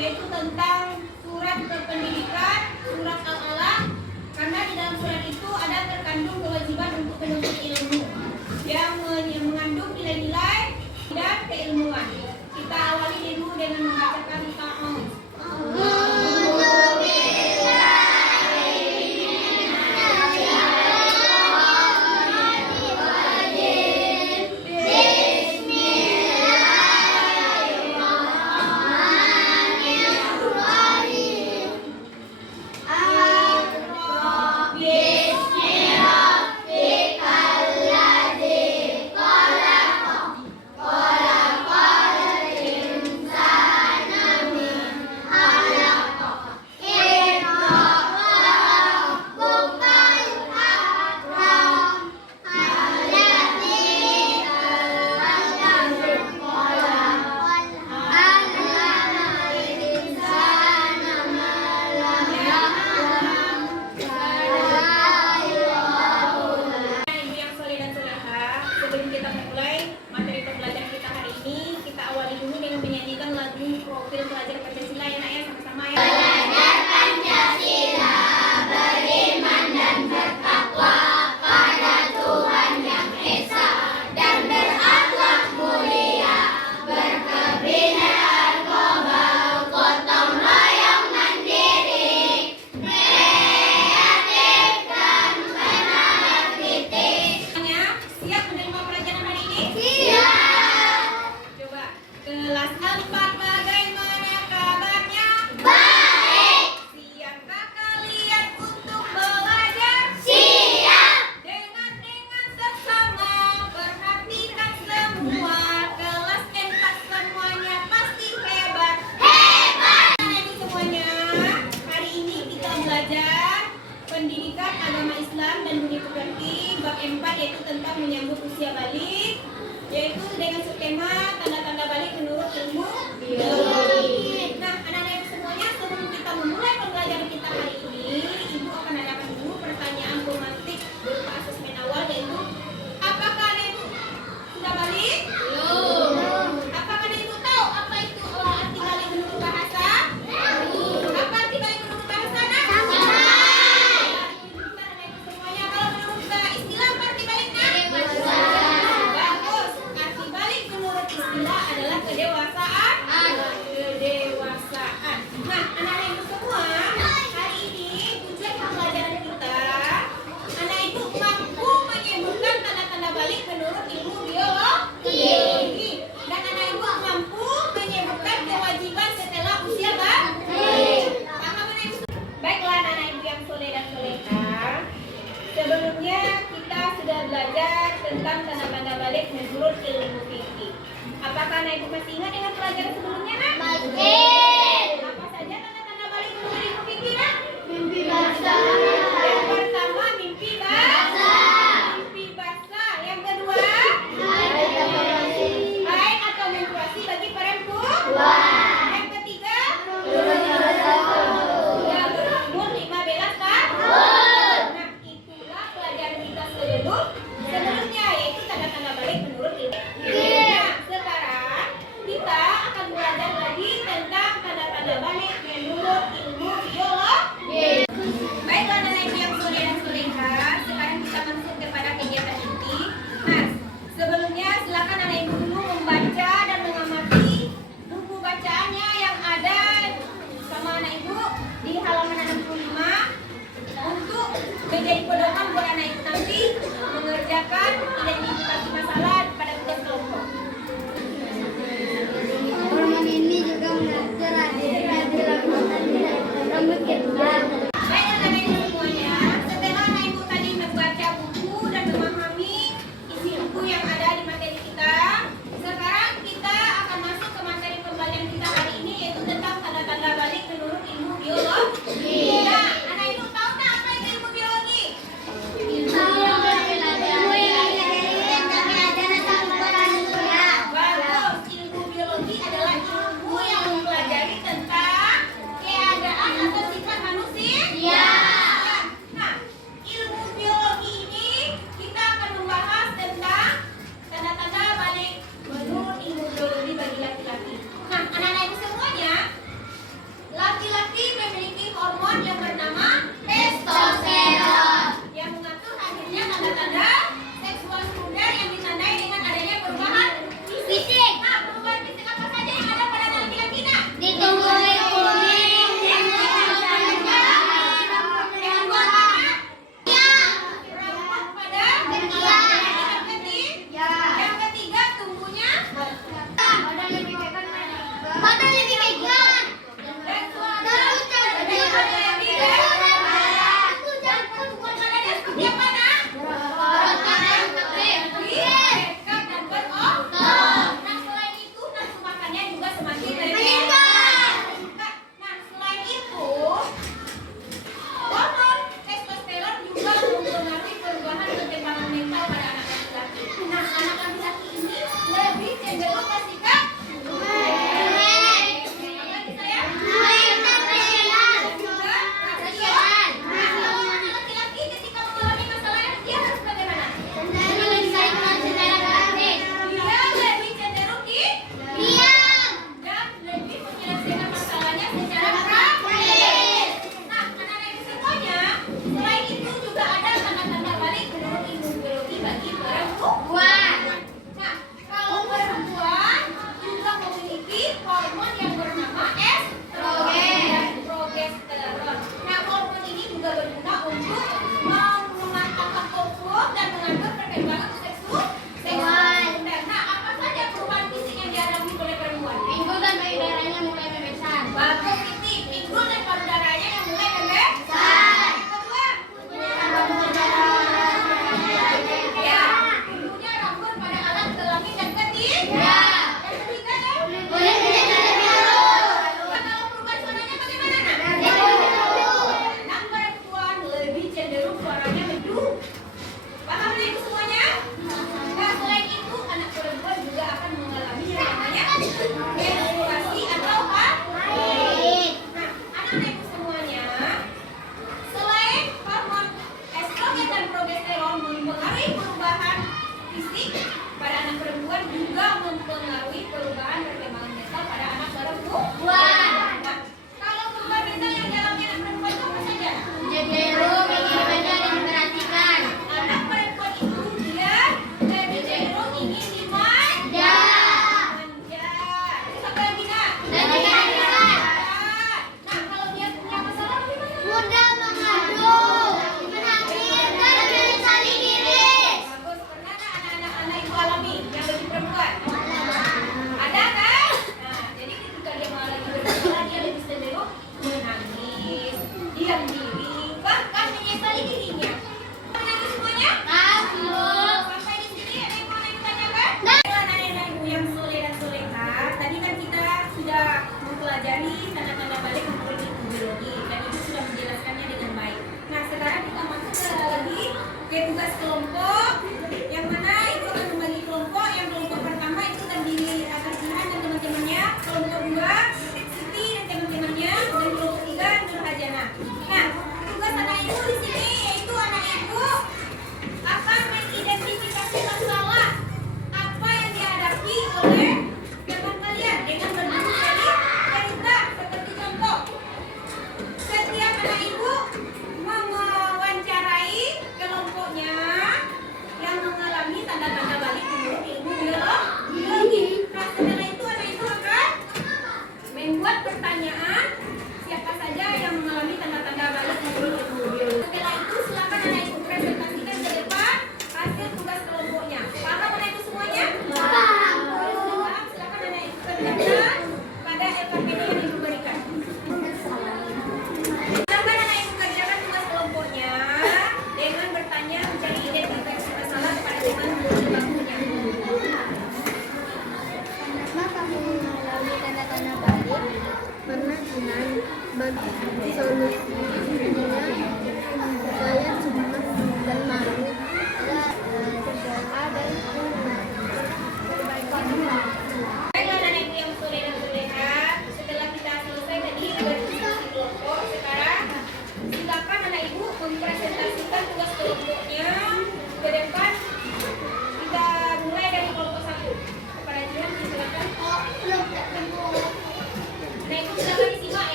Yaitu tentang surat kependidikan, surat Al-Alaq, karena di dalam surat itu ada terkandung kewajiban untuk menuntut ilmu yang mengandung nilai-nilai dan keilmuan. Kita awali dulu dengan membacakan ta'awudz. Profil pelajar Pancasila ya nak ya, sama-sama ya. Belajar Pancasila, beriman dan bertakwa pada Tuhan Yang Esa dan berakhlak mulia, berkebinekaan global, gotong royong mandiri, kreatif dan benar kritis. Siap menerima pelajaran hari ini? Siap. Coba kelas 4. Pendidikan agama Islam dan dunia pekerti bab 4 yaitu tentang menyambut usia balik, yaitu dengan subtema tanda-tanda balik menurut ilmu biologi. Nah, anak-anak semuanya, sebelum kita memulai pembelajaran kita hari ini, Ibu akan adakan dulu pertanyaan pematik berupa asesmen awal, yaitu apakah anak Ibu sudah balik? Belum. Apakah anak Ibu tahu apa itu arti balik menurut bahasa? Apa arti balik menurut bahasa? Kedewasaan. Nah, anak-anak Ibu semua, hari ini tujuan pembelajaran kita, anak Ibu mampu menyebutkan tanda-tanda balik menurut ilmu biologi. Dan anak Ibu mampu menyebutkan kewajiban setelah usia balik. Paham anak Ibu? Baiklah anak Ibu yang soleh dan soleha. Sebelumnya kita sudah belajar tentang tanda-tanda balik menurut ilmu fikih. Apakah anak Ibu masih ingat dengan pelajaran sebelumnya, nak? Masih. Apa saja tanda-tanda balik menurut ilmu fikih, nak? Mimpi basah. Yang pertama mimpi basah. Mimpi basah. Yang kedua haid atau menstruasi bagi perempuan. Yang ketiga sudah berumur 15 tahun. Nah, itulah pelajaran kita sebelumnya, yaitu tanda-tanda balik menurut ilmu. Nah, sekarang kita akan belajar lagi tentang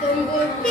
Tunggu